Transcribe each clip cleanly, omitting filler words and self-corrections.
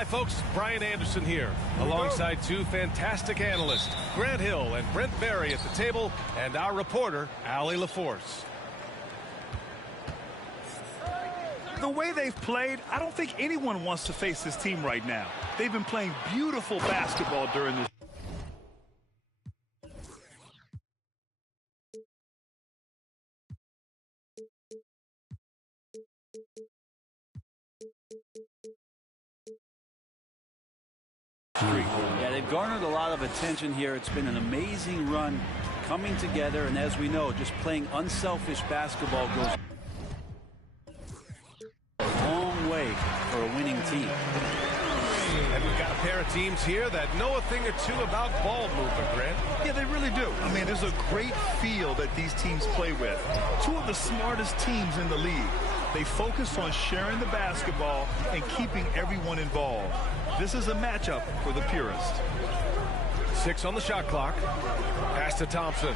Hi, folks. Brian Anderson here, alongside two fantastic analysts, Grant Hill and Brent Barry at the table, and our reporter, Allie LaForce. The way they've played, I don't think anyone wants to face this team right now. They've been playing beautiful basketball during this. Yeah, they've garnered a lot of attention here. It's been an amazing run coming together, and as we know, just playing unselfish basketball goes a long way for a winning team. And we've got a pair of teams here that know a thing or two about ball movement, Grant. Yeah, they really do. I mean, there's a great feel that these teams play with. Two of the smartest teams in the league. They focus on sharing the basketball and keeping everyone involved. This is a matchup for the purist. 6 on the shot clock. Pass to Thompson.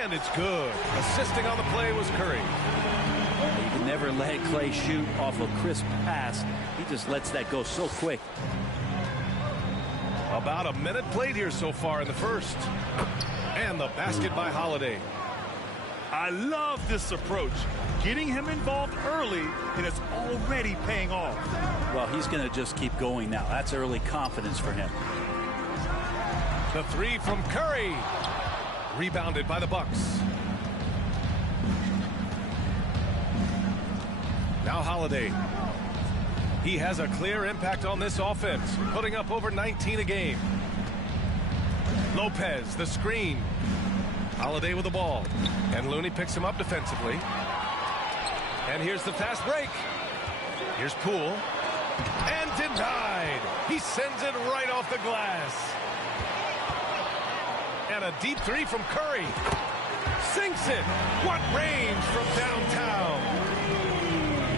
And it's good. Assisting on the play was Curry. You can never let Clay shoot off a crisp pass. He just lets that go so quick. About a minute played here so far in the first. And the basket by Holiday. I love this approach. Getting him involved early, and it's already paying off. Well, he's going to just keep going now. That's early confidence for him. The three from Curry. Rebounded by the Bucks. Now Holiday. He has a clear impact on this offense, putting up over 19 a game. Lopez, the screen. Holiday with the ball. And Looney picks him up defensively. And here's the fast break. Here's Poole. And denied. He sends it right off the glass. And a deep three from Curry. Sinks it. What range from downtown.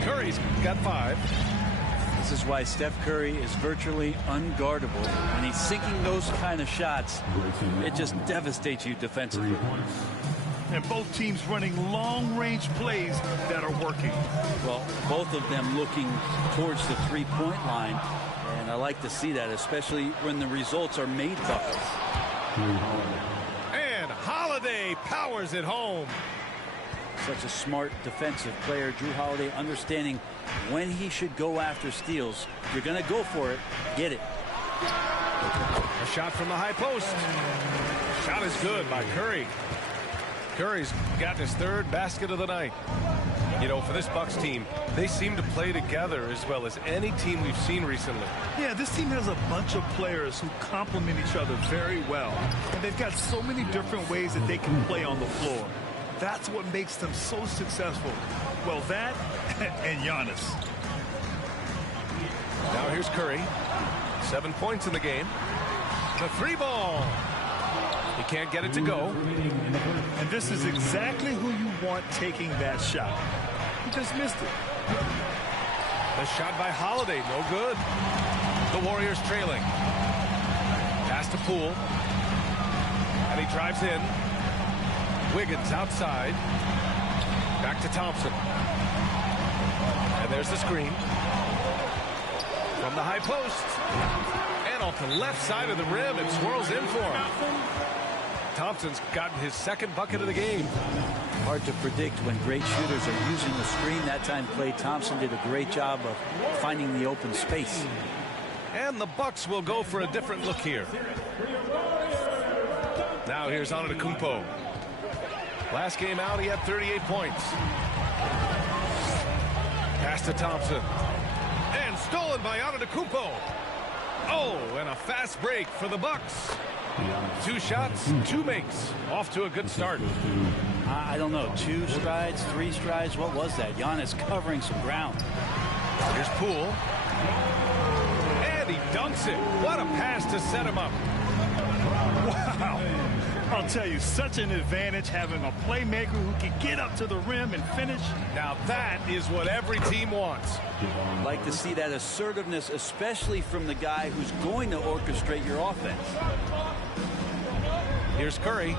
Curry's got 5. This is why Steph Curry is virtually unguardable. When he's sinking those kind of shots, it just devastates you defensively. And both teams running long-range plays that are working. Well, both of them looking towards the three-point line. And I like to see that, especially when the results are made buckets. And Holiday powers it home. Such a smart defensive player, Jrue Holiday, understanding when he should go after steals. If you're going to go for it, get it. A shot from the high post. Shot is good by Curry. Curry's gotten his 3rd basket of the night. You know, for this Bucks team, they seem to play together as well as any team we've seen recently. Yeah, this team has a bunch of players who complement each other very well. And they've got so many different ways that they can play on the floor. That's what makes them so successful. Well, that and Giannis. Now here's Curry. 7 points in the game. The 3-ball. He can't get it to go. And this is exactly who you want taking that shot. He just missed it. The shot by Holiday, no good. The Warriors trailing. Pass to Poole. And he drives in. Wiggins outside. Back to Thompson. And there's the screen. From the high post. And off the left side of the rim, it swirls in for him. Thompson's gotten his 2nd bucket of the game. Hard to predict when great shooters are using the screen. That time Klay Thompson did a great job of finding the open space. And the Bucks will go for a different look here. Now here's Antetokounmpo. Last game out, he had 38 points. Pass to Thompson. And stolen by Antetokounmpo. Oh, and a fast break for the Bucks. 2 shots, 2 makes. Off to a good start. I don't know. 2 strides, 3 strides. What was that? Giannis covering some ground. Here's Poole. And he dunks it. What a pass to set him up. Wow. I'll tell you, such an advantage having a playmaker who can get up to the rim and finish. Now that is what every team wants. Like to see that assertiveness, especially from the guy who's going to orchestrate your offense. Here's Curry.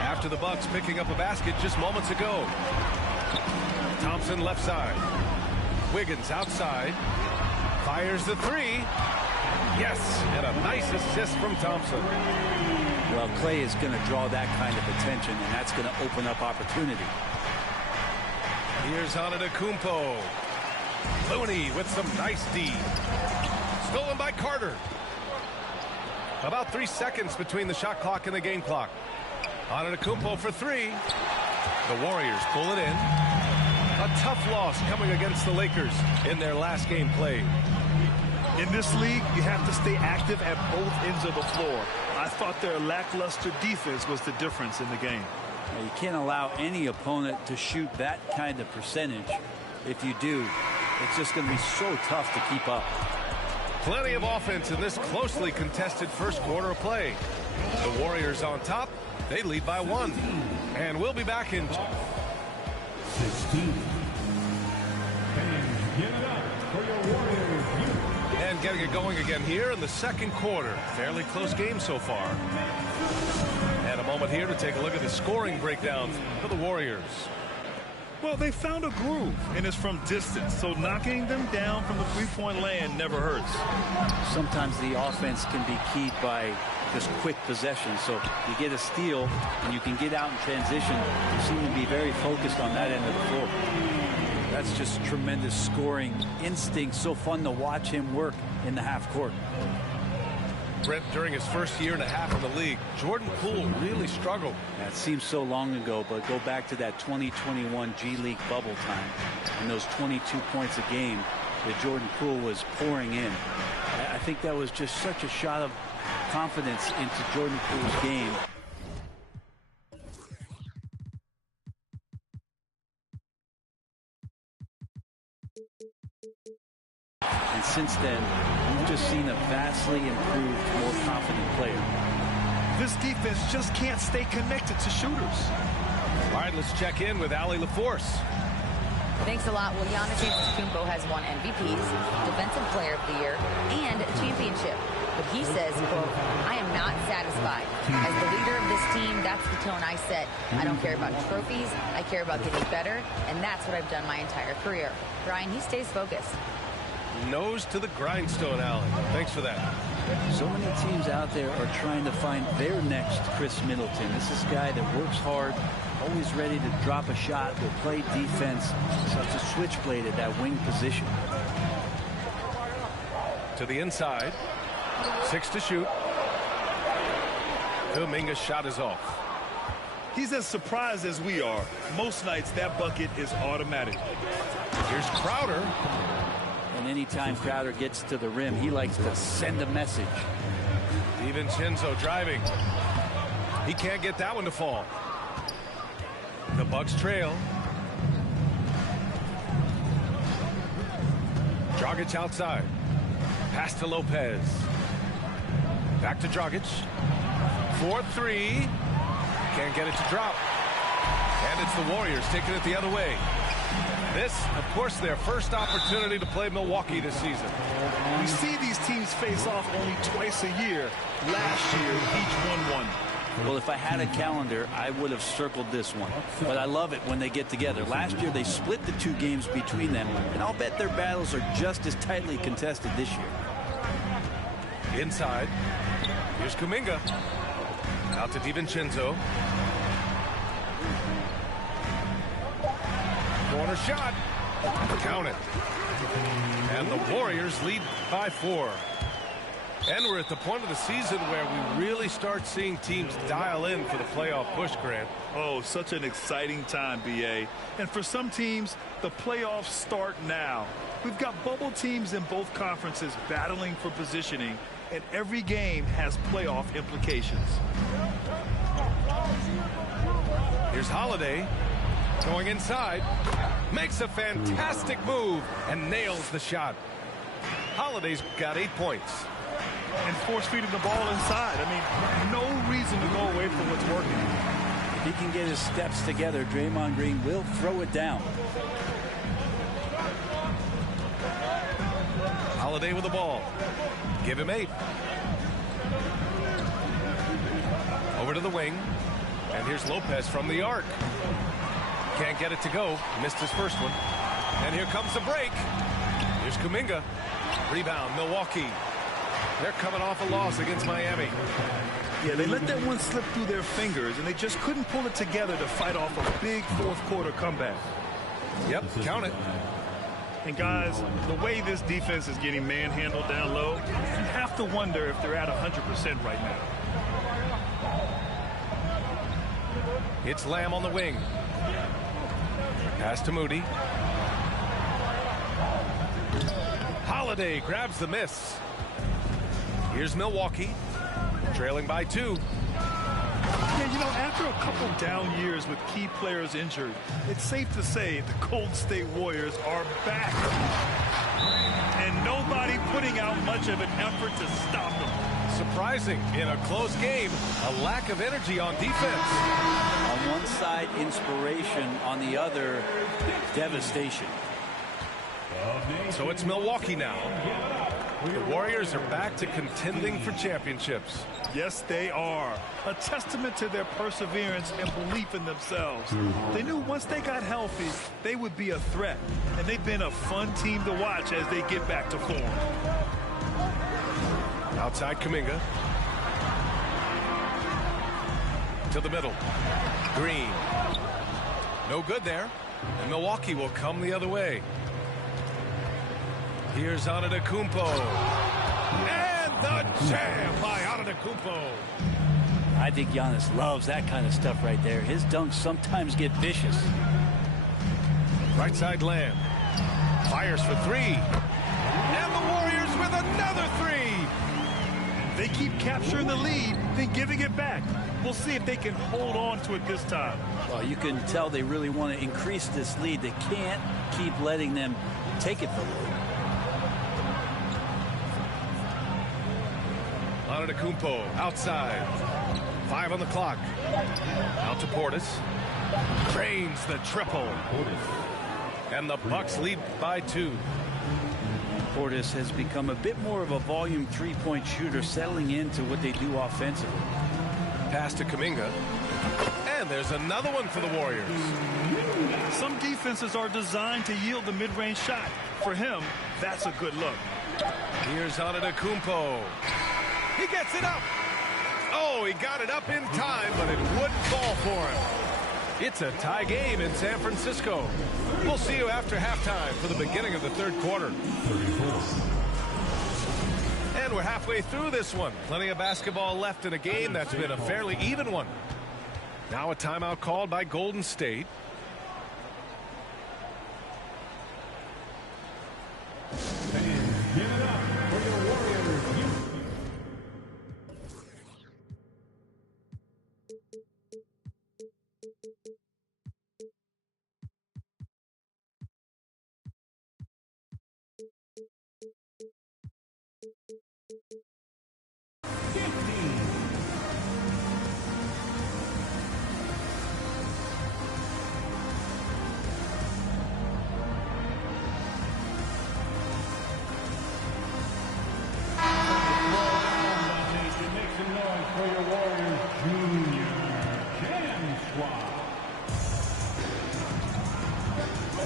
After the Bucks picking up a basket just moments ago. Thompson left side. Wiggins outside. Fires the three. Yes, and a nice assist from Thompson. Well, Clay is going to draw that kind of attention, and that's going to open up opportunity. Here's Antetokounmpo. Looney with some nice D. Stolen by Carter. About 3 seconds between the shot clock and the game clock. Antetokounmpo for three. The Warriors pull it in. A tough loss coming against the Lakers in their last game played. In this league, you have to stay active at both ends of the floor. I thought their lackluster defense was the difference in the game. Now, you can't allow any opponent to shoot that kind of percentage. If you do, it's just going to be so tough to keep up. Plenty of offense in this closely contested first quarter of play. The Warriors on top. They lead by 1. And we'll be back in 16. Fans, give it up for your Warriors. And getting it going again here in the second quarter. Fairly close game so far. And a moment here to take a look at the scoring breakdown for the Warriors. Well, they found a groove, and it's from distance, so knocking them down from the three-point land never hurts. Sometimes the offense can be keyed by just quick possession. So you get a steal, and you can get out in transition. You seem to be very focused on that end of the floor. That's just tremendous scoring instinct. So fun to watch him work in the half court. Brent, during his first year and a half in the league, Jordan Poole really struggled. That seems so long ago, but go back to that 2021 G League bubble time and those 22 points a game that Jordan Poole was pouring in. I think that was just such a shot of confidence into Jordan Poole's game. And since then, we've just seen a vastly improved, more confident player. This defense just can't stay connected to shooters. All right, let's check in with Allie LaForce. Thanks a lot. Well, Giannis Antetokounmpo has won MVPs, Defensive Player of the Year, and a championship. But he says, quote, I am not satisfied. As the leader of this team, that's the tone I set. I don't care about trophies. I care about getting better, and that's what I've done my entire career. Brian, he stays focused. Nose to the grindstone, Allie. Thanks for that. So many teams out there are trying to find their next Chris Middleton. This is a guy that works hard, always ready to drop a shot, will play defense, such a switchblade at that wing position. To the inside. 6 to shoot. Kuminga's shot is off. He's as surprised as we are. Most nights that bucket is automatic. Here's Crowder. And anytime Crowder gets to the rim, he likes to send a message. DiVincenzo driving. He can't get that one to fall. The Bucks trail. Dragic outside. Pass to Lopez. Back to Dragic. 4-3. Can't get it to drop. And it's the Warriors taking it the other way. This, of course, their first opportunity to play Milwaukee this season. We see these teams face off only twice a year. Last year, each won one. Well, if I had a calendar, I would have circled this one. But I love it when they get together. Last year, they split the 2 games between them, and I'll bet their battles are just as tightly contested this year. Inside. Here's Kuminga. Out to DiVincenzo. Corner shot. Count it. And the Warriors lead by 4. And we're at the point of the season where we really start seeing teams dial in for the playoff push, Grant. Oh, such an exciting time, B.A. And for some teams, the playoffs start now. We've got bubble teams in both conferences battling for positioning, and every game has playoff implications. Here's Holiday. Going inside, makes a fantastic move and nails the shot. Holiday's got 8 points. And force feeding the ball inside. I mean, no reason to go away from what's working. If he can get his steps together, Draymond Green will throw it down. Holiday with the ball. Give him 8. Over to the wing. And here's Lopez from the arc. Can't get it to go. Missed his first one. And here comes the break. Here's Kuminga. Rebound, Milwaukee. They're coming off a loss against Miami. Yeah, they let that one slip through their fingers, and they just couldn't pull it together to fight off a big fourth-quarter comeback. Yep, count it. And guys, the way this defense is getting manhandled down low, you have to wonder if they're at 100% right now. It's Lamb on the wing. Pass to Moody. Holiday grabs the miss. Here's Milwaukee, trailing by 2. Yeah, you know, after a couple down years with key players injured, it's safe to say the Golden State Warriors are back. And nobody putting out much of an effort to stop them. Surprising, in a close game, a lack of energy on defense. On one side, inspiration. On the other, devastation. So it's Milwaukee now. The Warriors are back to contending for championships. Yes, they are. A testament to their perseverance and belief in themselves. They knew once they got healthy, they would be a threat. And they've been a fun team to watch as they get back to form. Outside Kuminga. To the middle. Green. No good there. And Milwaukee will come the other way. Here's Antetokounmpo. And the jam by Antetokounmpo. I think Giannis loves that kind of stuff right there. His dunks sometimes get vicious. Right side Lamb. Fires for 3. And the Warriors with another 3. They keep capturing the lead, then giving it back. We'll see if they can hold on to it this time. Well, you can tell they really want to increase this lead. They can't keep letting them take it from them. Antetokounmpo outside. 5 on the clock. Out to Portis. Cranes the triple. And the Bucks lead by 2. Portis has become a bit more of a volume three-point shooter, settling into what they do offensively. Pass to Kuminga. And there's another one for the Warriors. Some defenses are designed to yield the mid-range shot. For him, that's a good look. Here's Antetokounmpo. He gets it up. Oh, he got it up in time, but it wouldn't fall for him. It's a tie game in San Francisco. We'll see you after halftime for the beginning of the third quarter. And we're halfway through this one. Plenty of basketball left in a game that's been a fairly even one. Now a timeout called by Golden State. Give it up for your Warriors.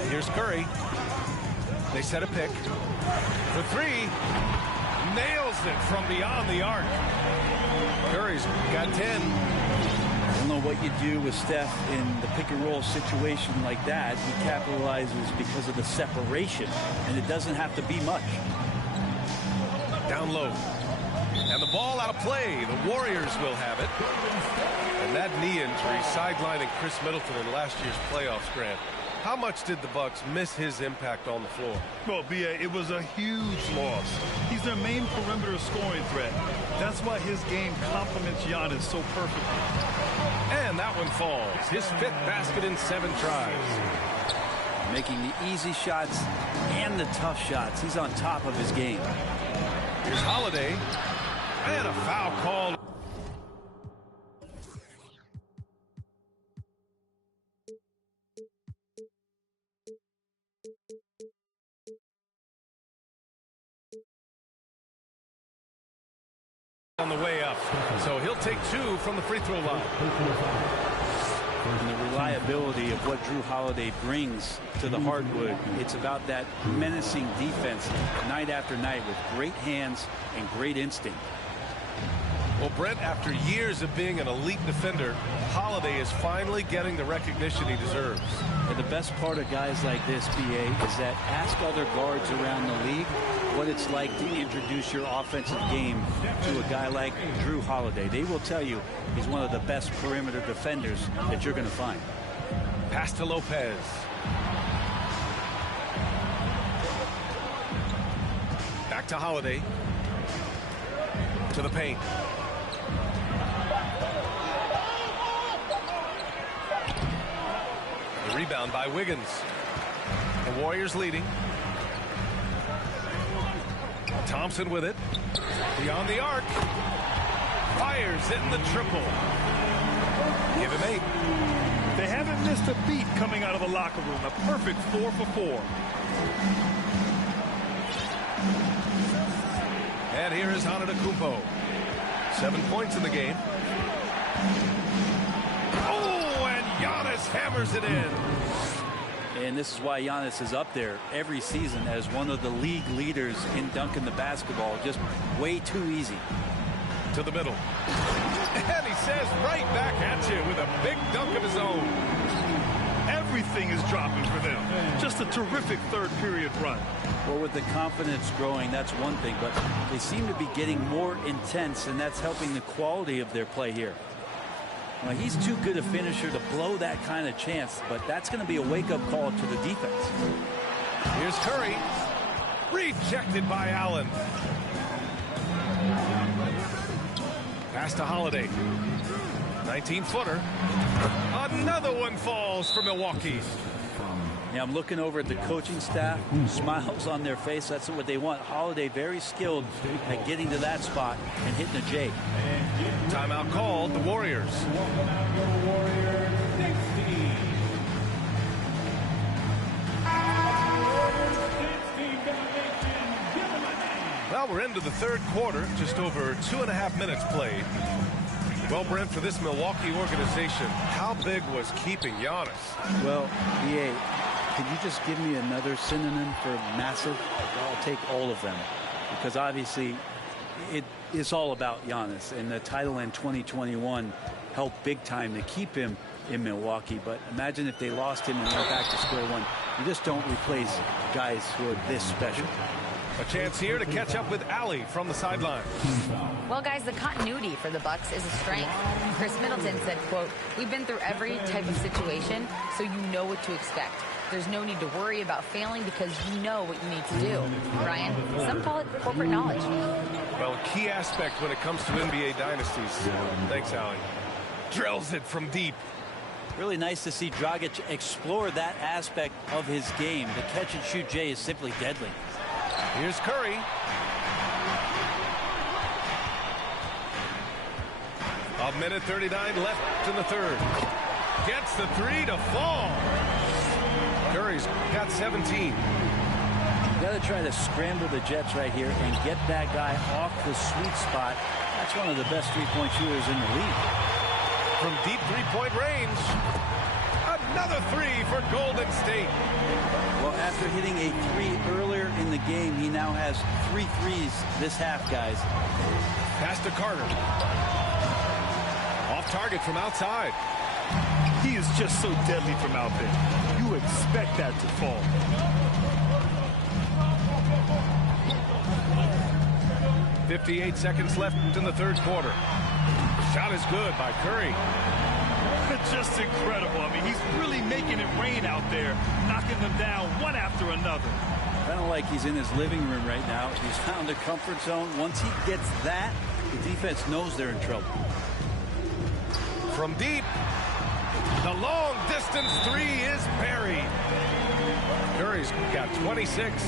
Here's Curry. They set a pick. For 3. Nails it from beyond the arc. Curry's got 10. I don't know what you do with Steph in the pick-and-roll situation like that. He capitalizes because of the separation, and it doesn't have to be much. Down low. And the ball out of play. The Warriors will have it. And that knee injury sidelining Chris Middleton in last year's playoffs, Grant. How much did the Bucks miss his impact on the floor? Well, B.A., it was a huge loss. He's their main perimeter scoring threat. That's why his game complements Giannis so perfectly. And that one falls. His 5th basket in 7 tries. Making the easy shots and the tough shots. He's on top of his game. Here's Holiday. And a foul called. On the way up. So he'll take 2 from the free throw line. And the reliability of what Drew Holiday brings to the hardwood. It's about that menacing defense night after night with great hands and great instinct. Well, Brent, after years of being an elite defender, Holiday is finally getting the recognition he deserves. And the best part of guys like this, BA, is that ask other guards around the league what it's like to introduce your offensive game to a guy like Drew Holiday. They will tell you he's one of the best perimeter defenders that you're going to find. Pass to Lopez. Back to Holiday. To the paint. The rebound by Wiggins. The Warriors leading. Thompson with it. Beyond the arc. Fires, hitting the triple. Give him 8. They haven't missed a beat coming out of the locker room. A perfect 4 for 4. And here is Antetokounmpo. 7 points in the game. Oh, and Giannis hammers it in. And this is why Giannis is up there every season as one of the league leaders in dunking the basketball. Just way too easy. To the middle. And he says right back at you with a big dunk of his own. Everything is dropping for them. Just a terrific third period run. Well, with the confidence growing, that's one thing, but they seem to be getting more intense, and that's helping the quality of their play here. Well, he's too good a finisher to blow that kind of chance, but that's going to be a wake-up call to the defense. Here's Curry. Rejected by Allen. Pass to Holiday. 19-footer. Another one falls for Milwaukee. Yeah, I'm looking over at the coaching staff. Smiles on their face. That's what they want. Holiday very skilled at getting to that spot and hitting a J. Timeout called. The Warriors. Well, we're into the third quarter. Just over 2.5 minutes played. Well, Brent, for this Milwaukee organization, how big was keeping Giannis? Well, BA, could you just give me another synonym for massive? I'll take all of them, because obviously it's all about Giannis, and the title in 2021 helped big time to keep him in Milwaukee. But imagine if they lost him and went back to square one. You just don't replace guys who are this special. A chance here to catch up with Allie from the sideline. Well, guys, the continuity for the Bucks is a strength. Chris Middleton said, quote, "We've been through every type of situation, so you know what to expect. There's no need to worry about failing because you know what you need to do." Brian, some call it corporate knowledge. Well, a key aspect when it comes to NBA dynasties. Thanks, Allie. Drills it from deep. Really nice to see Dragic explore that aspect of his game. The catch-and-shoot J is simply deadly. Here's Curry. A minute 39 left in the third. Gets the 3 to fall. Curry's got 17. You got to try to scramble the Jets right here and get that guy off the sweet spot. That's one of the best three-point shooters in the league. From deep three-point range. Another 3 for Golden State. Well, after hitting a 3 earlier in the game, he now has 3 threes this half, guys. Pass to Carter. Off target from outside. He is just so deadly from out there. You expect that to fall. .58 seconds left in the third quarter. Shot is good by Curry. Just incredible. I mean, he's really making it rain out there, knocking them down one after another. Kind of like he's in his living room right now. He's found a comfort zone. Once he gets that, the defense knows they're in trouble. From deep, the long distance 3 is buried. Curry's got 26.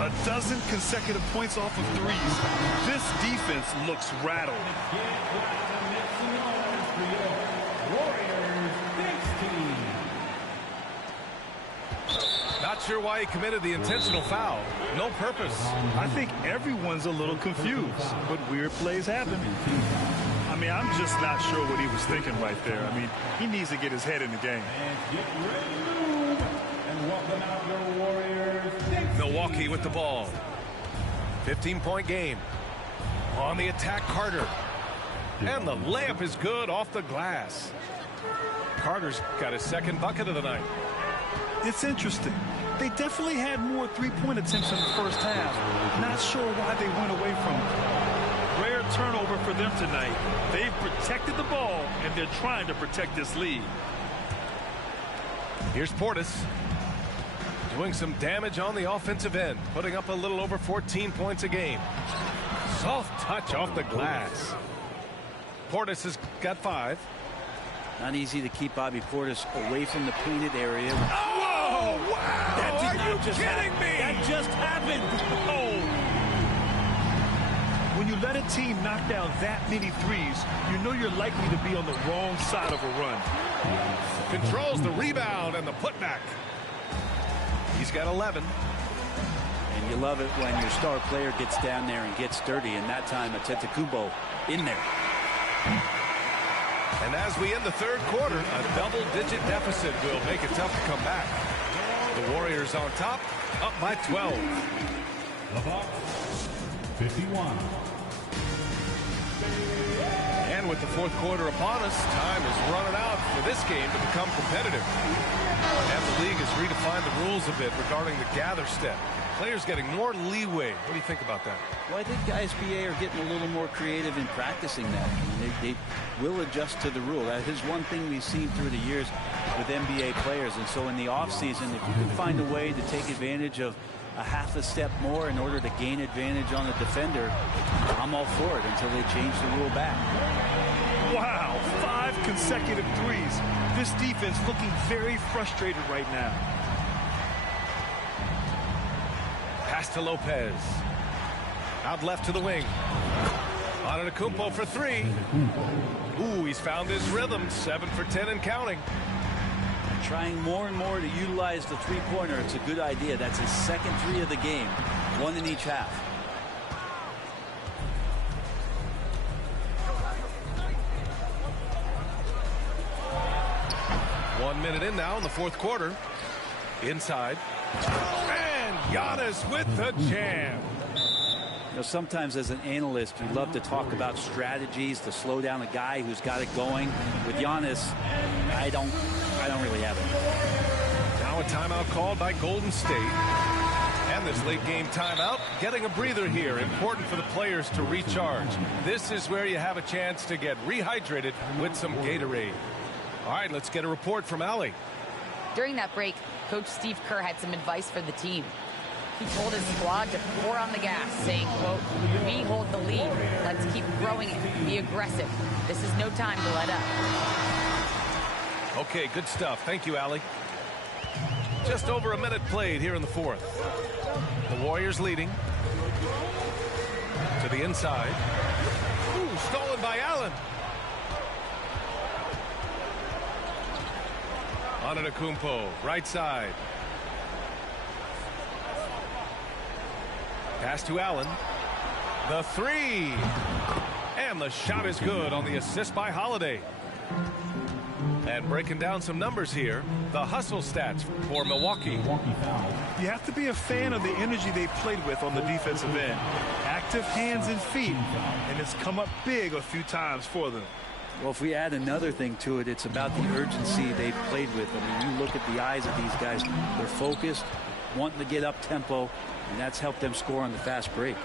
A dozen consecutive points off of threes. This defense looks rattled. Not sure why he committed the intentional foul. No purpose. I think everyone's a little confused, but weird plays happen. I mean, I'm just not sure what he was thinking right there. I mean, he needs to get his head in the game. And get ready to move. And welcome out your Warriors. Milwaukee with the ball. 15-point game. On the attack, Carter. And the layup is good off the glass. Carter's got his second bucket of the night. It's interesting. They definitely had more three-point attempts in the first half. Not sure why they went away from it. Rare turnover for them tonight. They've protected the ball, and they're trying to protect this lead. Here's Portis. Doing some damage on the offensive end. Putting up a little over 14 points a game. Soft touch off the glass. Portis has got 5. Not easy to keep Bobby Portis away from the painted area. Oh, wow! That Are you kidding me? That just happened. Oh. When you let a team knock down that many threes, you know you're likely to be on the wrong side of a run. Controls the rebound and the putback. He's got 11. And you love it when your star player gets down there and gets dirty, and that time Antetokounmpo in there. And as we end the third quarter, a double-digit deficit will make it tough to come back. The Warriors on top, up by 12. The Bucks, 51. And with the fourth quarter upon us, time is running out for this game to become competitive. And the league has redefined the rules a bit regarding the gather step. Players getting more leeway. What do you think about that? Well, I think SBA are getting a little more creative in practicing that. I mean, they will adjust to the rule. That is one thing we've seen through the years with NBA players. And so in the offseason, if you can find a way to take advantage of a half a step more in order to gain advantage on the defender, I'm all for it until they change the rule back. Wow, 5 consecutive threes. This defense looking very frustrated right now. Pass to Lopez. Out left to the wing. Antetokounmpo for 3. Ooh, he's found his rhythm. 7 for 10 and counting. Trying more and more to utilize the three-pointer. It's a good idea. That's his second 3 of the game. 1 in each half. One minute in now in the fourth quarter. Inside. And Giannis with the jam. You know, sometimes as an analyst, you love to talk about strategies to slow down a guy who's got it going. With Giannis, I don't really have it. Now a timeout called by Golden State. And this late game timeout, getting a breather here. Important for the players to recharge. This is where you have a chance to get rehydrated with some Gatorade. All right, let's get a report from Allie. During that break, Coach Steve Kerr had some advice for the team. He told his squad to pour on the gas, saying, quote, "We hold the lead. Let's keep growing it. Be aggressive. This is no time to let up." Okay, good stuff. Thank you, Allie. Just over a minute played here in the fourth. The Warriors leading. To the inside. Ooh, stolen by Allen. Antetokounmpo, right side. Pass to Allen. The 3. And the shot is good on the assist by Holiday. And breaking down some numbers here, the hustle stats for Milwaukee. You have to be a fan of the energy they played with on the defensive end. Active hands and feet, and it's come up big a few times for them. Well, if we add another thing to it, it's about the urgency they played with. I mean, you look at the eyes of these guys. They're focused, wanting to get up tempo, and that's helped them score on the fast break.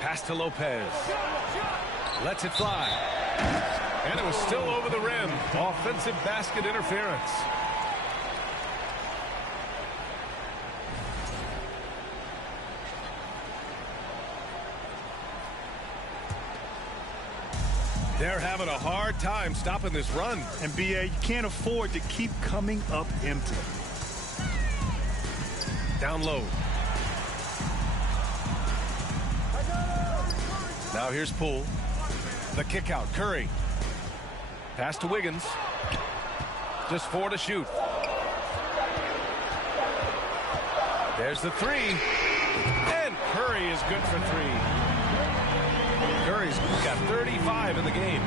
Pass to Lopez. Lets it fly. And it was still over the rim. Offensive basket interference. They're having a hard time stopping this run. And B.A., you can't afford to keep coming up empty. Down low. Now here's Poole. The kick out. Curry. Pass to Wiggins. Just 4 to shoot. There's the 3. And Curry is good for 3. Curry's got 35 in the game.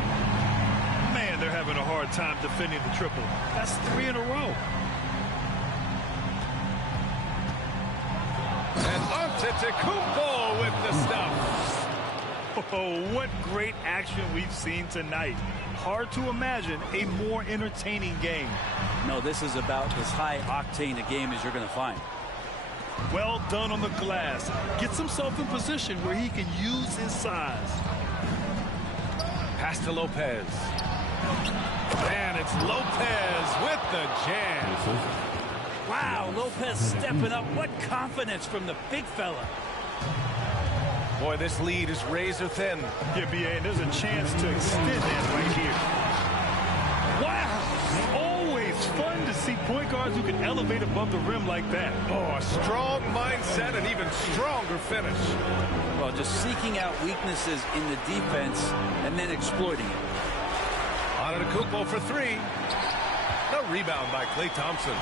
Man, they're having a hard time defending the triple. That's 3 in a row. And Antetokounmpo with the stuff. Oh, what great action we've seen tonight. Hard to imagine a more entertaining game. No, this is about as high octane a game as you're going to find. Well done on the glass. Gets himself in position where he can use his size. Pass to Lopez. And it's Lopez with the jam. Wow, Lopez stepping up. What confidence from the big fella. Boy, this lead is razor thin. Yeah, B.A., and there's a chance to extend that right here. Wow! Always fun to see point guards who can elevate above the rim like that. Oh, a strong mindset and even stronger finish. Well, just seeking out weaknesses in the defense and then exploiting it. Antetokounmpo for 3. The rebound by Klay Thompson.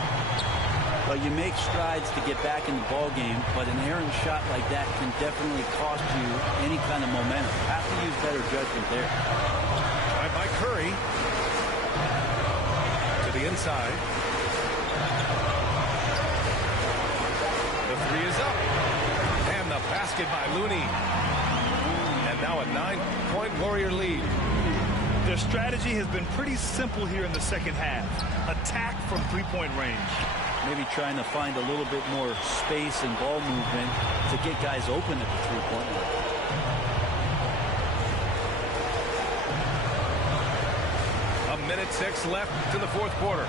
Well, you make strides to get back in the ball game, but an errant shot like that can definitely cost you any kind of momentum. Have to use better judgment there. Drive by Curry. To the inside. The 3 is up. And the basket by Looney. And now a 9-point Warrior lead. Their strategy has been pretty simple here in the second half. Attack from three-point range. Maybe trying to find a little bit more space and ball movement to get guys open at the three-point line. A minute 6 left to the fourth quarter.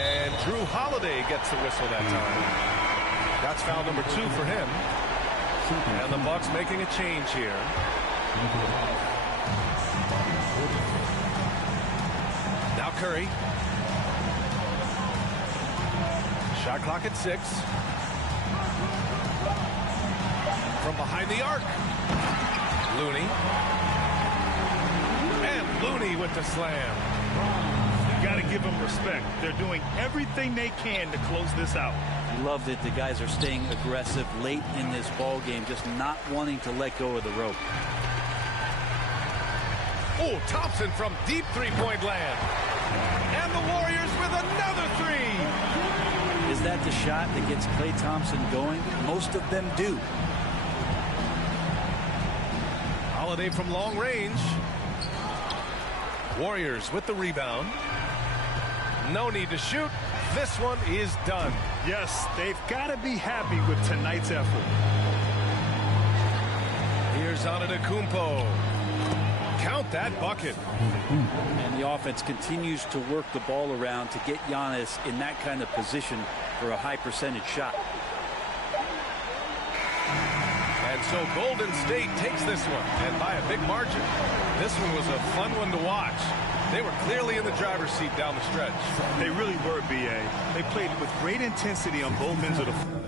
And Drew Holiday gets the whistle that time. That's foul number 2 for him. And the Bucks making a change here. Now Curry. Shot clock at 6. From behind the arc. Looney. And Looney with the slam. You got to give them respect. They're doing everything they can to close this out. Love that the guys are staying aggressive late in this ball game, just not wanting to let go of the rope. Oh, Thompson from deep three-point land. And the Warriors with another 3. Is that the shot that gets Klay Thompson going? Most of them do. Holiday from long range. Warriors with the rebound. No need to shoot. This one is done. Yes, they've got to be happy with tonight's effort. Here's Antetokounmpo. Count that bucket. And the offense continues to work the ball around to get Giannis in that kind of position for a high percentage shot. And so Golden State takes this one, and by a big margin. This one was a fun one to watch. They were clearly in the driver's seat down the stretch. They really were, B.A. They played with great intensity on both ends of the floor.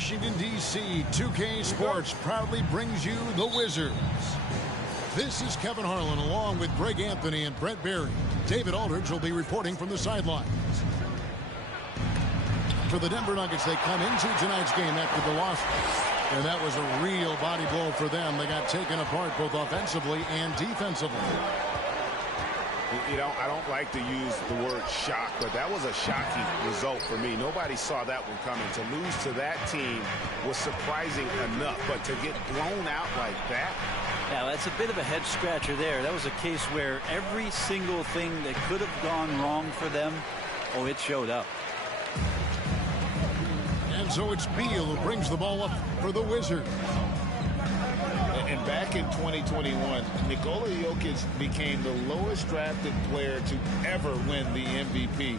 Washington, D.C., 2K Sports proudly brings you the Wizards. This is Kevin Harlan along with Greg Anthony and Brent Barry. David Aldridge will be reporting from the sidelines. For the Denver Nuggets, they come into tonight's game after the loss. And that was a real body blow for them. They got taken apart both offensively and defensively. You know, I don't like to use the word shock, but that was a shocking result for me. Nobody saw that one coming. To lose to that team was surprising enough, but to get blown out like that. Yeah, that's a bit of a head scratcher there. That was a case where every single thing that could have gone wrong for them, oh, it showed up. And so it's Beal who brings the ball up for the Wizards. And back in 2021, Nikola Jokic became the lowest drafted player to ever win the MVP.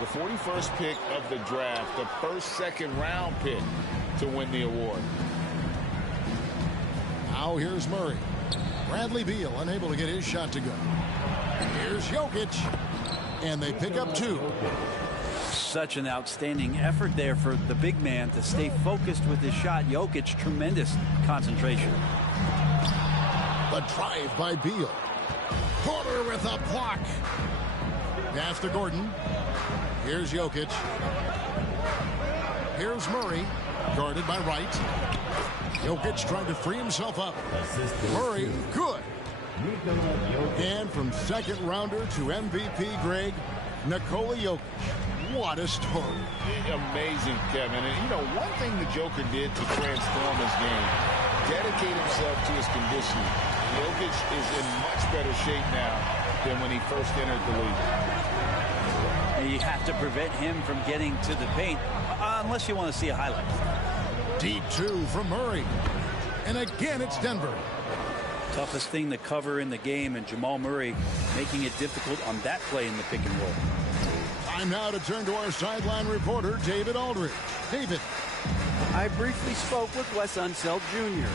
The 41st pick of the draft, the first second-round pick to win the award. Now here's Murray. Bradley Beal unable to get his shot to go. Here's Jokic. And they pick up 2. Such an outstanding effort there for the big man to stay focused with his shot. Jokic, tremendous concentration. The drive by Beal. Porter with a block. Pass to Gordon. Here's Jokic. Here's Murray. Guarded by Wright. Jokic trying to free himself up. Murray, good. And from second rounder to MVP, Greg, Nikola Jokic. What a story. Amazing, Kevin. And, you know, one thing the Joker did to transform his game, dedicate himself to his conditioning. Jokic is in much better shape now than when he first entered the league. And you have to prevent him from getting to the paint, unless you want to see a highlight. Deep 2 from Murray. And again, it's Denver. Toughest thing to cover in the game, and Jamal Murray making it difficult on that play in the pick and roll. Time now to turn to our sideline reporter, David Aldridge. David. I briefly spoke with Wes Unseld Jr.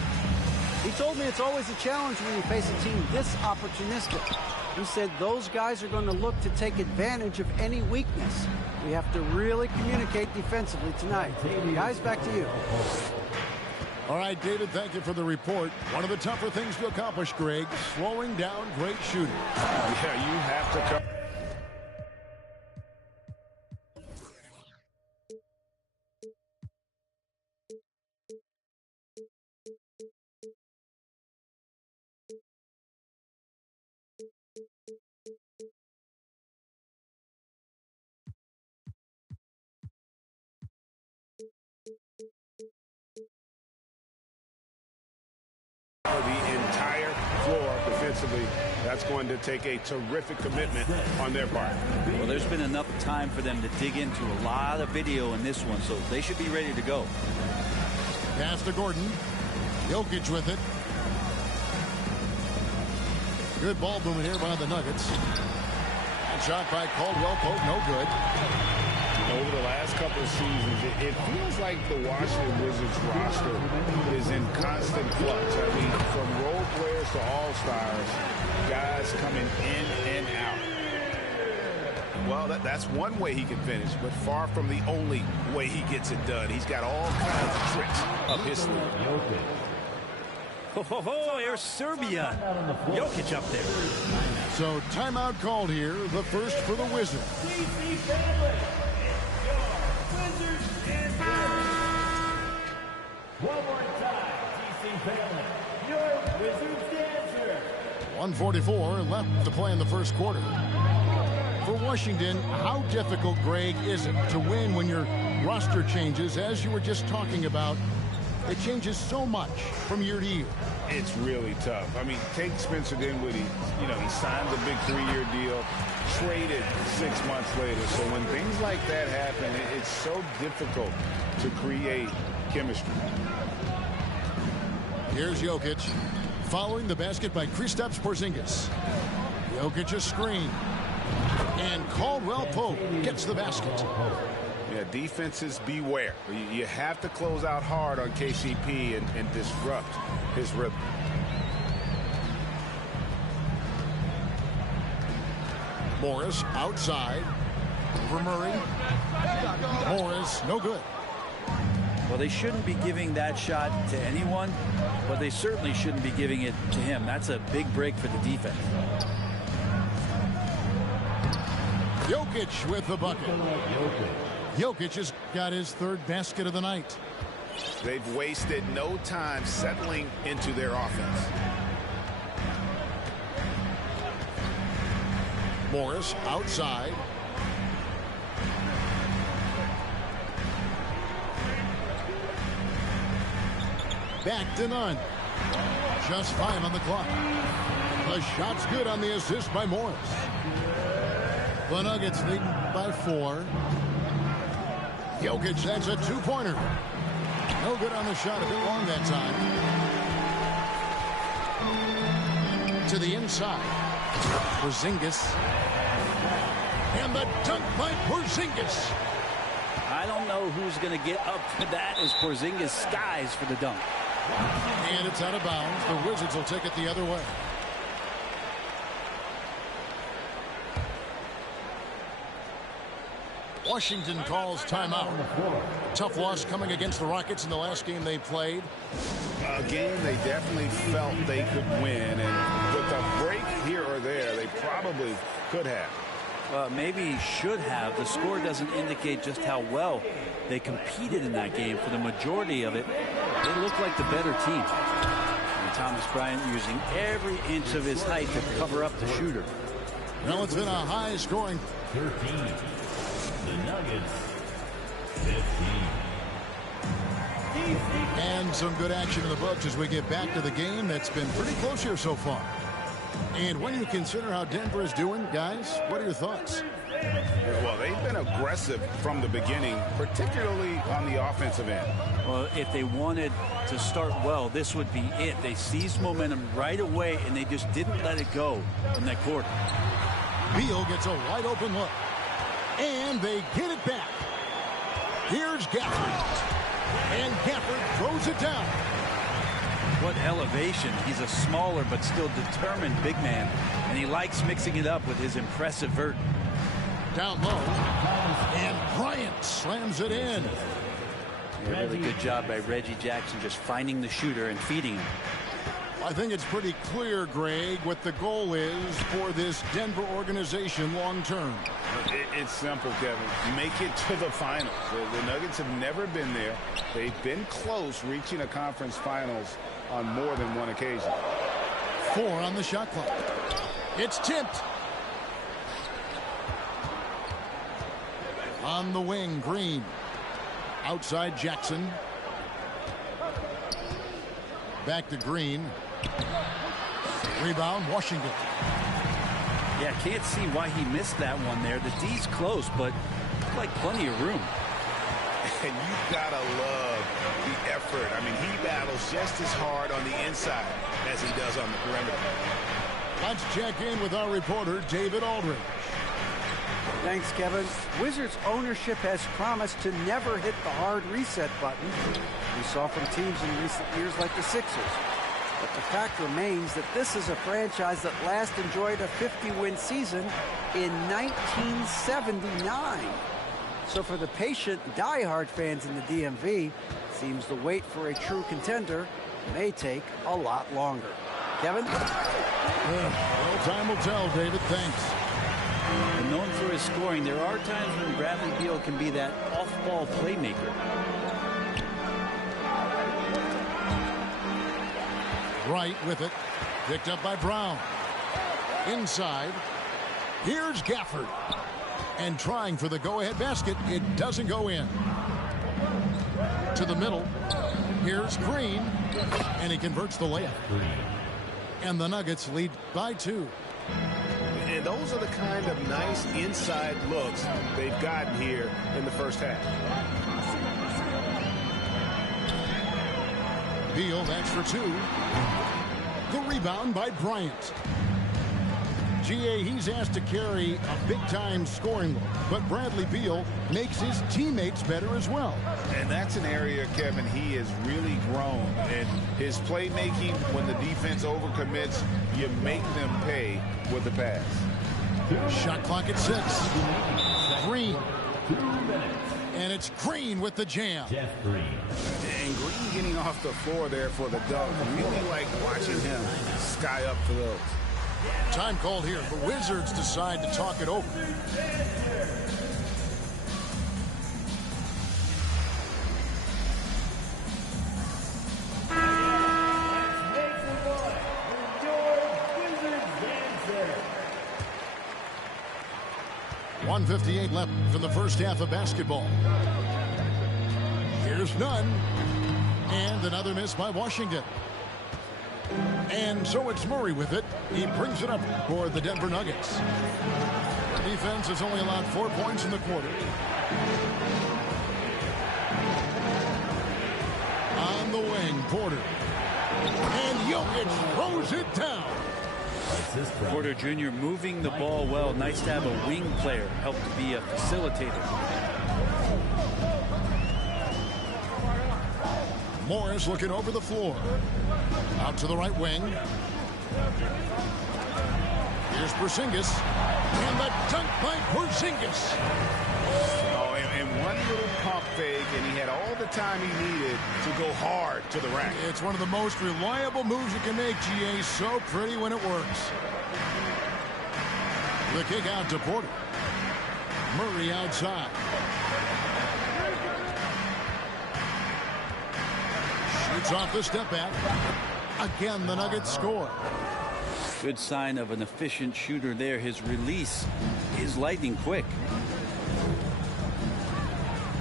He told me it's always a challenge when you face a team this opportunistic. He said those guys are going to look to take advantage of any weakness. We have to really communicate defensively tonight. Guys, back to you. All right, David, thank you for the report. One of the tougher things to accomplish, Greg, slowing down great shooting. Yeah, you have to come. The entire floor defensively. That's going to take a terrific commitment on their part. Well, there's been enough time for them to dig into a lot of video in this one, so they should be ready to go. Pass to Gordon. Jokic with it. Good ball movement here by the Nuggets. That shot by Caldwell Pope, no good. Over the last couple of seasons, it feels like the Washington Wizards roster is in constant flux. I mean, from role players to all-stars, guys coming in and out. Well, that's one way he can finish, but far from the only way he gets it done. He's got all kinds of tricks up his sleeve. Oh, here's Serbia. Jokic up there. So timeout called here, the first for the Wizards. One more time, TC Family, your Wizards dancer. 1:44 left to play in the first quarter. For Washington, how difficult, Greg, is it to win when your roster changes, as you were just talking about? It changes so much from year to year. It's really tough. I mean, take Spencer Dinwiddie. You know, he signed a big 3-year deal, traded 6 months later. So when things like that happen, it's so difficult to create chemistry. Here's Jokic. Following the basket by Kristaps Porzingis. Jokic a screen. And Caldwell Pope gets the basket. Yeah, defenses beware. You have to close out hard on KCP and disrupt his rhythm. Morris outside. For Murray. Morris, no good. Well, they shouldn't be giving that shot to anyone, but they certainly shouldn't be giving it to him. That's a big break for the defense. Jokic with the bucket. Jokic has got his third basket of the night. They've wasted no time settling into their offense. Morris outside. Back to none. Just 5 on the clock. The shot's good on the assist by Morris. The Nuggets leading by 4. Jokic, that's a 2-pointer. No good on the shot, a bit long that time. To the inside. Porzingis. And the dunk by Porzingis. I don't know who's going to get up for that as Porzingis skies for the dunk. And it's out of bounds. The Wizards will take it the other way. Washington calls timeout. Tough loss coming against the Rockets in the last game they played. A game they definitely felt they could win, and with a break here or there, they probably could have. Maybe should have. The score doesn't indicate just how well they competed in that game. For the majority of it, they looked like the better team. And Thomas Bryant using every inch of his height to cover up the shooter. Well, it's been a high-scoring 13. The Nuggets, 15. And some good action in the books as we get back to the game that's been pretty close here so far. And when you consider how Denver is doing, guys, what are your thoughts? Well, they've been aggressive from the beginning, particularly on the offensive end. Well, if they wanted to start well, this would be it. They seized momentum right away, and they just didn't let it go in that quarter. Beal gets a wide-open look. And they get it back. Here's Gafford. And Gafford throws it down. What elevation. He's a smaller but still determined big man, and he likes mixing it up with his impressive vert. Down low, and Bryant slams it in. A really good job by Reggie Jackson just finding the shooter and feeding him. I think it's pretty clear, Greg, what the goal is for this Denver organization long term. It's simple, Kevin. Make it to the finals. The Nuggets have never been there. They've been close reaching a conference finals on more than one occasion. 4 on the shot clock. It's tipped. On the wing, Green. Outside Jackson. Back to Green. Rebound, Washington. Yeah, can't see why he missed that one there. The D's close, but like plenty of room. And you gotta love the effort. I mean, he battles just as hard on the inside as he does on the perimeter. Let's check in with our reporter, David Aldridge. Thanks, Kevin. Wizards ownership has promised to never hit the hard reset button we saw from teams in recent years like the Sixers. But the fact remains that this is a franchise that last enjoyed a 50-win season in 1979. So for the patient, die-hard fans in the DMV, seems the wait for a true contender may take a lot longer. Kevin? Well, time will tell, David. Thanks. And known for his scoring, there are times when Bradley Beal can be that off-ball playmaker. Right with it. Picked up by Brown. Inside. Here's Gafford. And trying for the go-ahead basket. It doesn't go in. To the middle. Here's Green. And he converts the layup. And the Nuggets lead by 2. And those are the kind of nice inside looks they've gotten here in the first half. Beal, that's for 2. The rebound by Bryant. G.A., he's asked to carry a big-time scoring load, but Bradley Beal makes his teammates better as well. And that's an area, Kevin, he has really grown. And his playmaking, when the defense overcommits, you make them pay with the pass. Shot clock at 6. Green. 2 minutes. And it's Green with the jam. And Green getting off the floor there for the dunk. Really like watching him sky up for those. Time called here. The Wizards decide to talk it over. .158 left in the first half of basketball. Here's none. And another miss by Washington. And so it's Murray with it. He brings it up for the Denver Nuggets. The defense has only allowed 4 points in the quarter. On the wing, Porter. And Jokic throws it down. Porter Jr. moving the ball well. Nice to have a wing player help to be a facilitator. Morris looking over the floor. Out to the right wing. Here's Porzingis. And the dunk by Porzingis. Oh, and one little pump fake, and he had all the time he needed to go hard to the rack. It's one of the most reliable moves you can make, G.A. So pretty when it works. The kick out to Porter. Murray outside. Shoots off the step back. Again, the Nuggets score. Good sign of an efficient shooter there. His release is lightning quick.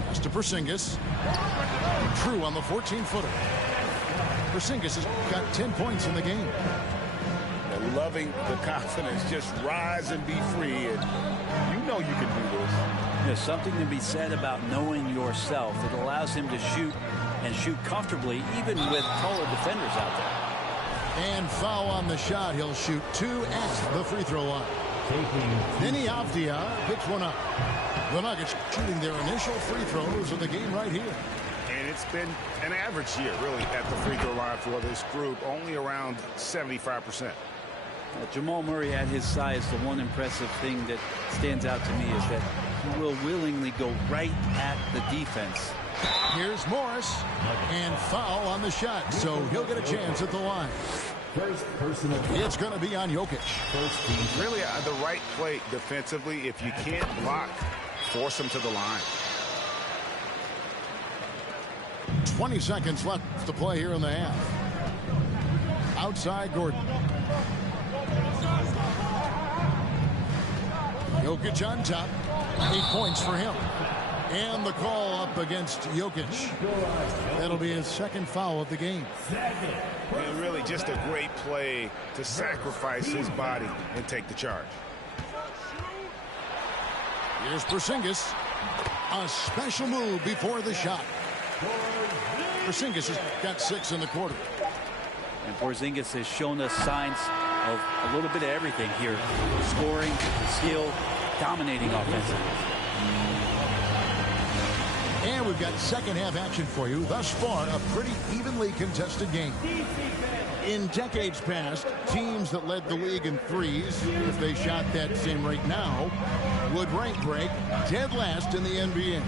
Pass to Porzingis. True on the 14-footer. Porzingis has got 10 points in the game. They're loving the confidence. Just rise and be free. And you know you can do this. There's something to be said about knowing yourself. It allows him to shoot and shoot comfortably, even with taller defenders out there. And foul on the shot. He'll shoot 2 at the free throw line. Vinny Avdia picks one up. The Nuggets shooting their initial free throws of the game right here. And it's been an average year, really, at the free throw line for this group, only around 75%. Jamal Murray at his size, the one impressive thing that stands out to me is that he will willingly go right at the defense. Here's Morris, and foul on the shot, so he'll get a chance at the line. It's going to be on Jokic. Really the right play defensively. If you can't block, force him to the line. 20 seconds left to play here in the half. Outside Gordon. Jokic on top. 8 points for him. And the call up against Jokic. That'll be his second foul of the game. And really just a great play to sacrifice his body and take the charge. Here's Porzingis. A special move before the shot. Porzingis has got 6 in the quarter. And Porzingis has shown us signs of a little bit of everything here. Scoring, skill, dominating offensively. And we've got second half action for you. Thus far, a pretty evenly contested game. In decades past, teams that led the league in threes, if they shot that same rate now, would rank break dead last in the NBA.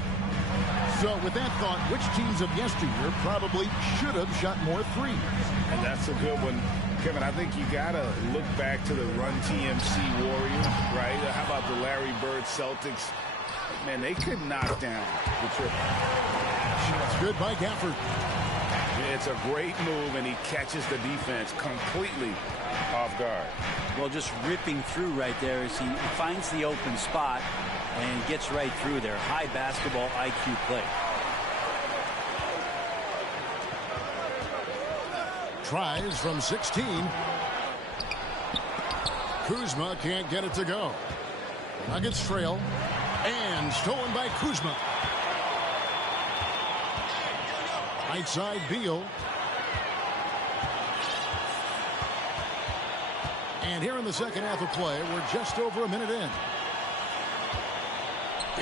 So with that thought, which teams of yesteryear probably should have shot more threes? And that's a good one. Kevin, I think you got to look back to the Run TMC Warriors, right? How about the Larry Bird Celtics? Man, they could knock down the triple. That's good by Gafford. It's a great move, and he catches the defense completely off guard. Well, just ripping through right there as he finds the open spot and gets right through there. High basketball IQ play. Tries from 16. Kuzma can't get it to go. Nuggets trail. And stolen by Kuzma. Right side, Beal. And here in the second half of play, we're just over a minute in.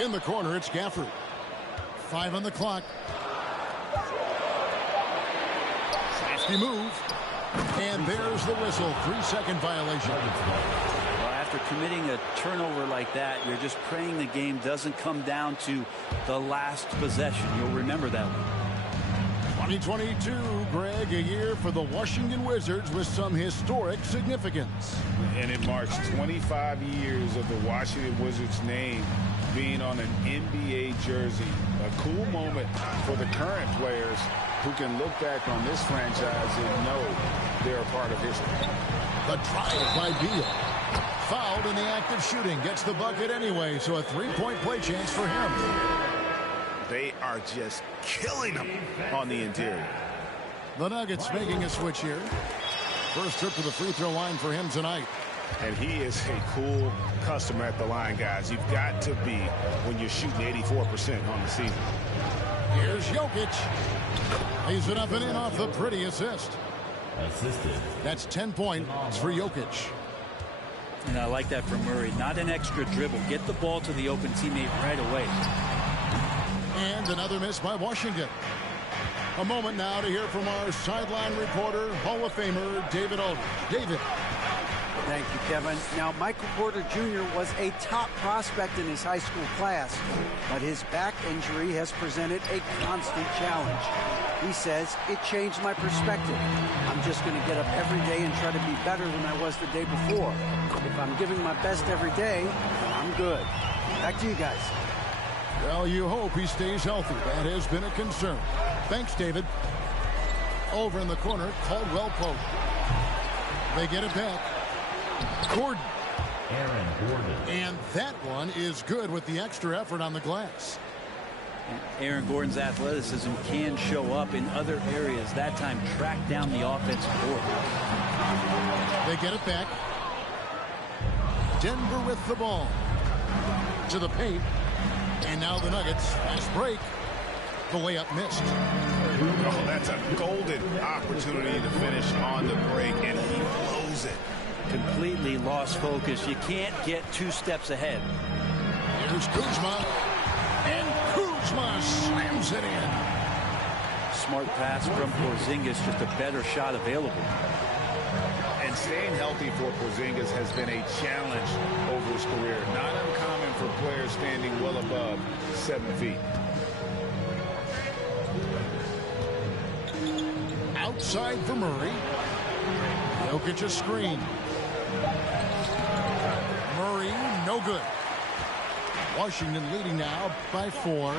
In the corner, it's Gafford. 5 on the clock. Nasty move. And there's the whistle. 3-second violation. Well, after committing a turnover like that, you're just praying the game doesn't come down to the last possession. You'll remember that one. 2022, Greg, a year for the Washington Wizards with some historic significance. And it marks 25 years of the Washington Wizards name being on an NBA jersey. A cool moment for the current players who can look back on this franchise and know they're a part of history. The drive by Beal. Fouled in the act of shooting. Gets the bucket anyway, so a three-point play chance for him. They are just killing them on the interior. The Nuggets making a switch here. First trip to the free throw line for him tonight. And he is a cool customer at the line, guys. You've got to be when you're shooting 84% on the season. Here's Jokic. Lays it up and in off the pretty assist. That's 10 points for Jokic. And I like that from Murray. Not an extra dribble. Get the ball to the open teammate right away. And another miss by Washington. A moment now to hear from our sideline reporter, Hall of Famer David Aldridge. David. Thank you, Kevin. Now, Michael Porter Jr. was a top prospect in his high school class, but his back injury has presented a constant challenge. He says, it changed my perspective. I'm just going to get up every day and try to be better than I was the day before. If I'm giving my best every day, I'm good. Back to you guys. Well, you hope he stays healthy. That has been a concern. Thanks, David. Over in the corner, Caldwell Pope. They get it back. Gordon. And that one is good with the extra effort on the glass. Aaron Gordon's athleticism can show up in other areas. That time, track down the offensive board. They get it back. Denver with the ball. To the paint. And now the Nuggets. Fast break. The layup missed. Oh, that's a golden opportunity to finish on the break, and he blows it. Completely lost focus. You can't get 2 steps ahead. Here's Kuzma. And Kuzma slams it in. Smart pass from Porzingis. Just a better shot available. And staying healthy for Porzingis has been a challenge over his career. Not uncommon for players standing well above 7 feet. Outside for Murray. Jokic a screen. Murray, no good. Washington leading now by 4.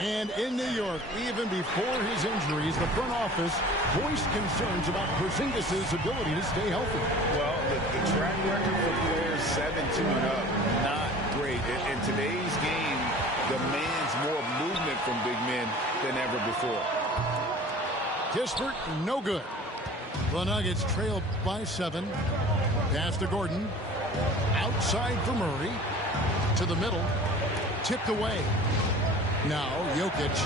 And in New York, even before his injuries, the front office voiced concerns about Porzingis' ability to stay healthy. Well, the track record for players 7-2 and up, not great. In today's game, demands more movement from big men than ever before. Kispert, no good. The Nuggets trail by 7. Pass to Gordon. Outside for Murray. To the middle. Tipped away. Now Jokic.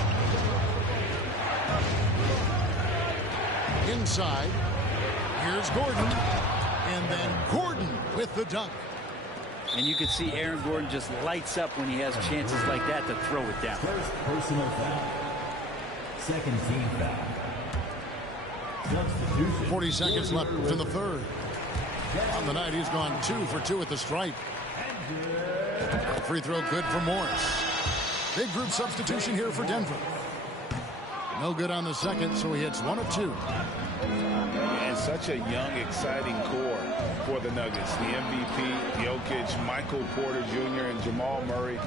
Inside. Here's Gordon. And then Gordon with the dunk. And you can see Aaron Gordon just lights up when he has chances like that to throw it down. First personal foul. Second team foul. 40 seconds left in the third. On the night, he's gone 2 for 2 at the stripe. Free throw good for Morris. Big group substitution here for Denver. No good on the second, so he hits 1 of 2. And such a young, exciting core for the Nuggets. The MVP, Jokic, Michael Porter Jr., and Jamal Murray.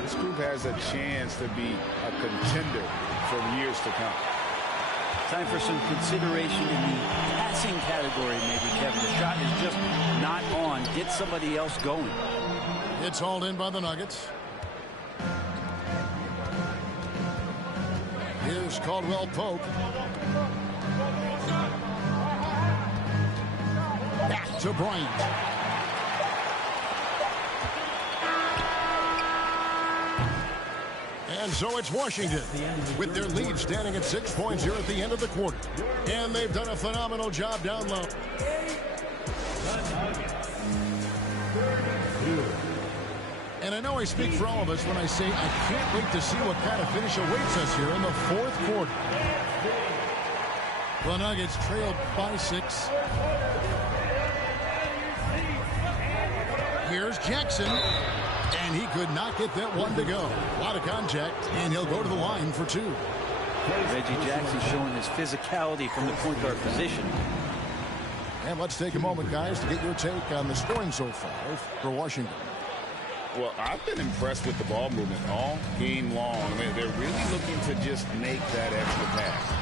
This group has a chance to be a contender for years to come. Time for some consideration in the passing category, maybe, Kevin. The shot is just not on. Get somebody else going. It's hauled in by the Nuggets. Here's Caldwell Pope. Back to Bryant. And so it's Washington with their lead standing at 6 points here at the end of the quarter. And they've done a phenomenal job down low. And I know I speak for all of us when I say I can't wait to see what kind of finish awaits us here in the fourth quarter. The Nuggets trailed by 6. Here's Jackson. And he could not get that one to go. A lot of contact, and he'll go to the line for 2. Reggie Jackson showing his physicality from the point guard position. And let's take a moment, guys, to get your take on the scoring so far for Washington. Well, I've been impressed with the ball movement all game long. They're really looking to just make that extra pass.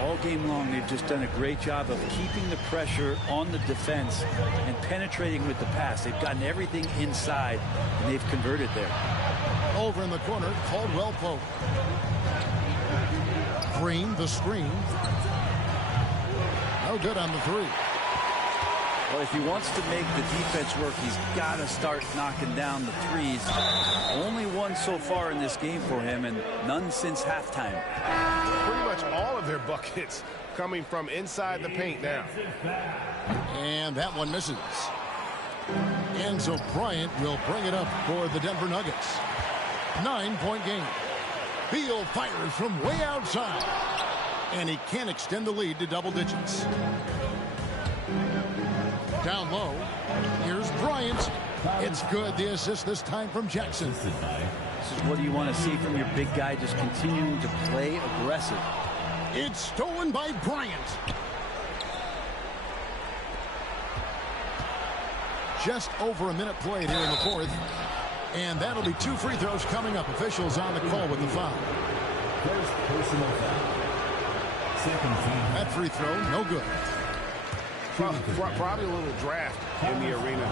All game long, they've just done a great job of keeping the pressure on the defense and penetrating with the pass. They've gotten everything inside, and they've converted there. Over in the corner, Caldwell Pope. Green, the screen. No good on the 3. Well, if he wants to make the defense work, he's got to start knocking down the threes. Only one so far in this game for him, and none since halftime. Pretty much all of their buckets coming from inside the paint now. And that one misses. Enzo Bryant will bring it up for the Denver Nuggets. 9-point game. Beal fires from way outside. And he can't extend the lead to double digits. Down low. Here's Bryant. It's good. The assist this time from Jackson. This is what you want to see from your big guy, just continuing to play aggressive. It's stolen by Bryant. Just over a minute played here in the 4th. And that'll be 2 free throws coming up. Officials on the call with the foul. First personal foul. Second team. That free throw, no good. Probably a little draft in the arena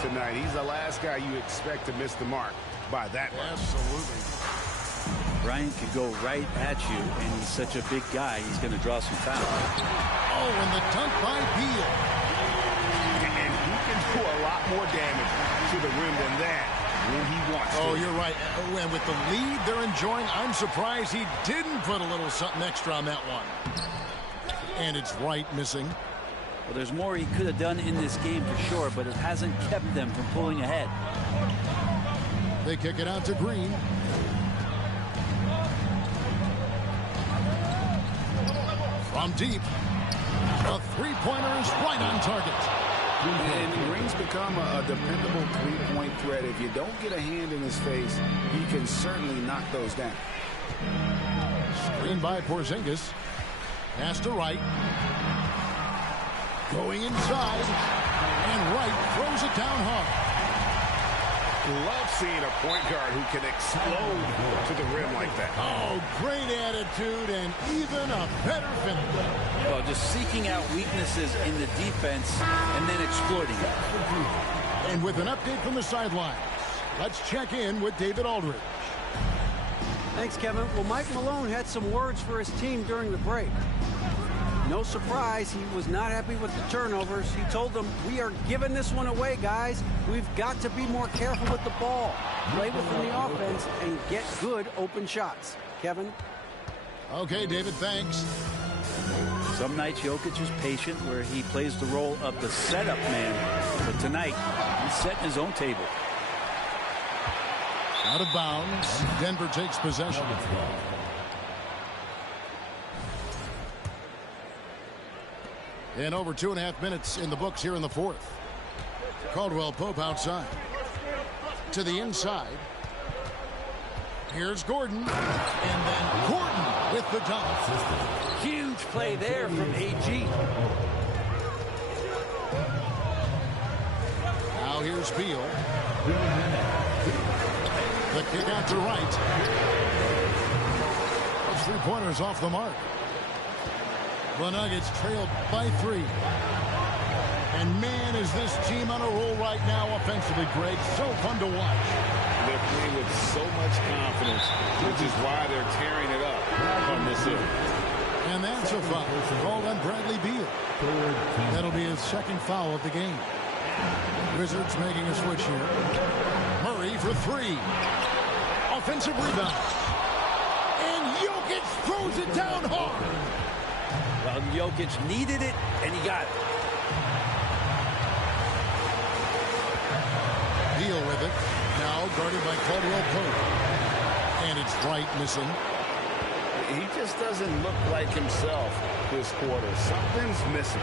tonight. He's the last guy you expect to miss the mark by that much. Absolutely. Bryant could go right at you, and he's such a big guy, he's going to draw some fouls. Oh, and the dunk by Beal. And he can do a lot more damage to the rim than that when he wants to. Oh, you're right. And with the lead they're enjoying, I'm surprised he didn't put a little something extra on that one. And it's right missing. Well, there's more he could have done in this game for sure, but it hasn't kept them from pulling ahead. They kick it out to Green. From deep. A three-pointer is right on target. And Green's become a dependable three-point threat. If you don't get a hand in his face, he can certainly knock those down. Screen by Porzingis. Pass to Wright. Going inside. And Wright throws it down hard. Love seeing a point guard who can explode to the rim like that. Oh, great attitude and even a better finish. Well, just seeking out weaknesses in the defense and then exploiting it. And with an update from the sidelines, let's check in with David Aldridge. Thanks, Kevin. Well, Mike Malone had some words for his team during the break. No surprise, he was not happy with the turnovers. He told them, we are giving this one away, guys. We've got to be more careful with the ball. Play within the offense and get good open shots. Kevin? Okay, David, thanks. Some nights Jokic is patient where he plays the role of the setup man. But tonight, he's setting his own table. Out of bounds. Denver takes possession. And over 2.5 minutes in the books here in the 4th. Caldwell Pope outside. To the inside. Here's Gordon. And then Gordon with the dunk. Huge play there from AG. Now here's Beal. The kick out to Wright. Those three-pointers off the mark. The Nuggets trailed by 3. And man, is this team on a roll right now offensively, Greg. So fun to watch. They're playing with so much confidence, which is why they're tearing it up on this end. And that's a foul called on Bradley Beal. That'll be his second foul of the game. Wizards making a switch here. Murray for 3. Offensive rebound. And Jokic throws it down hard. Well, Jokic needed it, and he got it. Deal with it. Now guarded by Caldwell Pope. And it's Wright missing. He just doesn't look like himself this quarter. Something's missing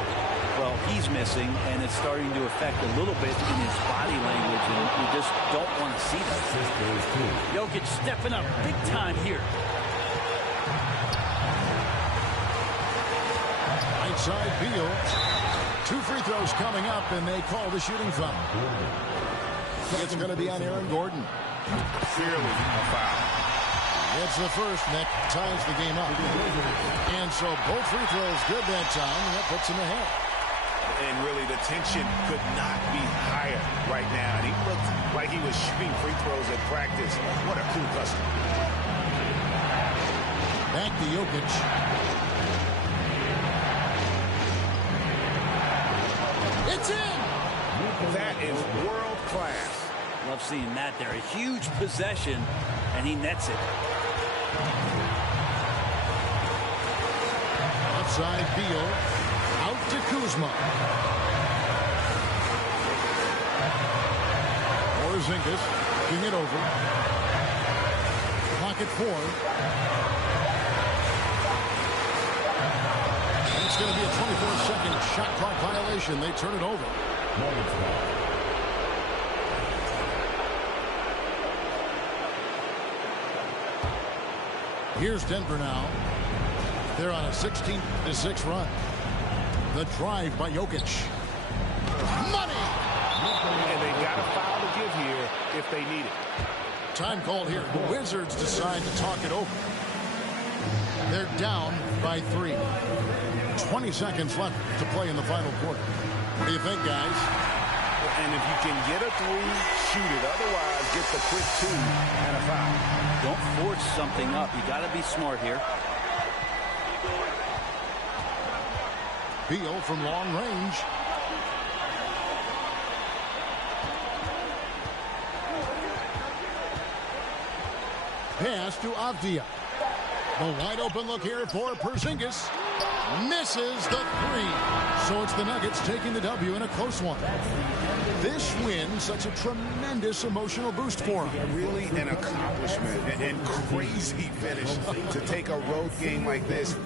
Well, he's missing, and it's starting to affect a little bit in his body language, and we just don't want to see that. Jokic stepping up big time here. Right side, Beal. 2 free throws coming up, and they call the shooting foul. It's going to be on Aaron Gordon. Clearly a foul. It's the first, and that ties the game up. And so both free throws good that time, and that puts him ahead. And really, the tension could not be higher right now. And he looked like he was shooting free throws at practice. What a cool customer. Back to Jokic. It's in! That is world class. Love seeing that there. A huge possession, and he nets it. Outside Beal. Out to Kuzma. Porzingis looking it over. Pocket 4. And it's going to be a 24-second shot clock violation. They turn it over. Here's Denver now. They're on a 16-6 run. The drive by Jokic. Money! And they got a foul to give here if they need it. Time called here. The Wizards decide to talk it over. They're down by 3. 20 seconds left to play in the final quarter. What do you think, guys? And if you can get a 3, shoot it. Otherwise, get the quick 2 and a foul. Don't force something up. You got to be smart here. Beal from long range. Pass to Avdia. The wide open look here for Porzingis. Misses the 3. So it's the Nuggets taking the W in a close one. This win, such a tremendous emotional boost for them. Really an accomplishment and crazy finish to take a road game like this